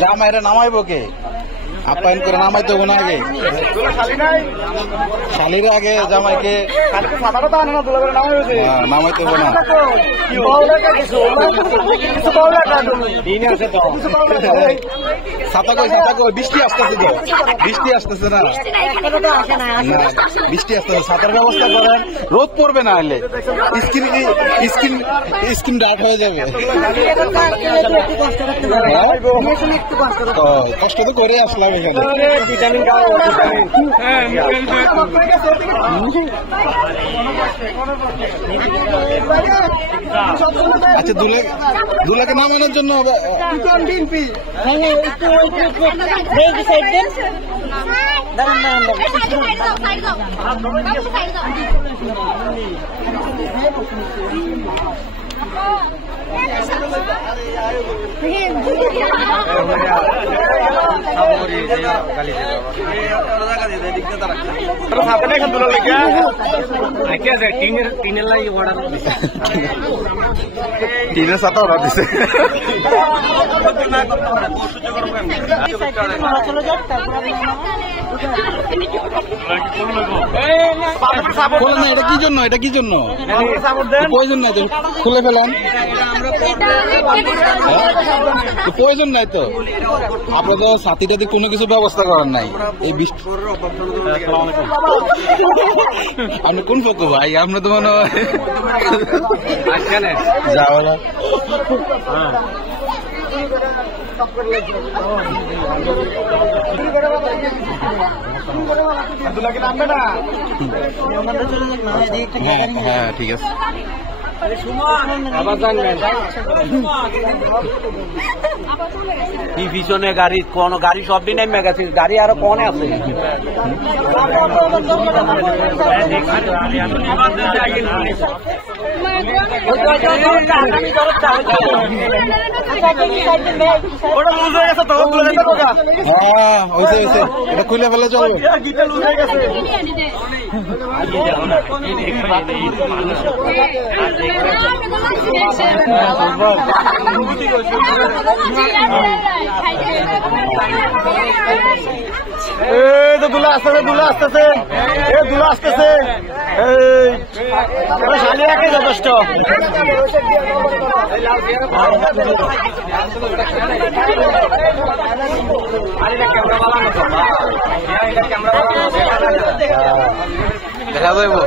জামাইরে নামাইবো কে? আপ্যায়ন করে নামাইতে হবে না আগে? শালির আগে জামাইকে নামাইতে হবে না? ছাতা কই, ছাতা কই? বৃষ্টি আসতেছে তো, বৃষ্টি আসতেছে না, বৃষ্টি আসতেছে। ছাতার ব্যবস্থা করেন, রোদ পড়বে না হলে স্কিন ডার্ক হয়ে যাবে। কষ্ট তো করে আসলাম এখানে। আচ্ছা, দুলাকে নামানোর জন্য টিনের সাথে অর্ডার দিচ্ছে। এটা কি জন্য? এটা কি জন্য? প্রয়োজন নাই তো, খুলে ফেলাম। প্রয়োজন নাই তো, আপনাদের সাথীটাতে কোনো কিছু ব্যবস্থা করার নাই। এই বৃষ্টি আপনি কোন পক্ষ ভাই? আপনি তো মনে হয় যাও না। হ্যাঁ ঠিক আছে। পিছনে গাড়ি, কোন গাড়ি সব দিন নেমে গেছে, গাড়ি আরো কনে আছে। এটা খুলে ফেলে চলবে। দুলা আসতেছে, দুলা আসতেছে, দুলা আসতেছে। শালি একে যথেষ্ট। দেখা যাবো।